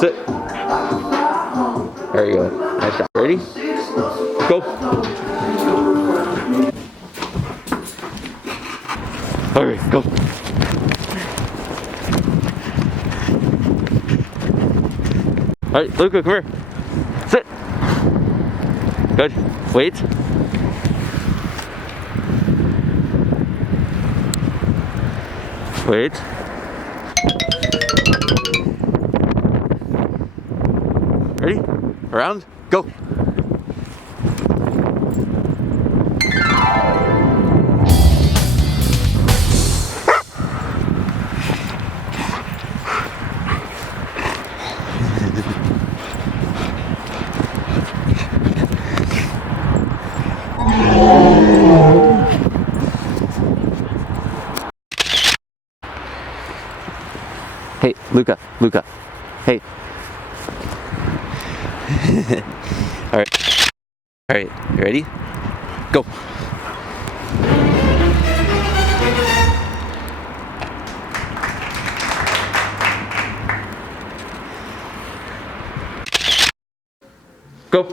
Sit. There you go. Nice shot. Ready? Go. Okay, go. Alright, Luca, come here. Sit. Good. Wait. Wait. Ready? Around. Go. Hey, Luca, Luca. Hey. Alright. Alright, you ready? Go. Go.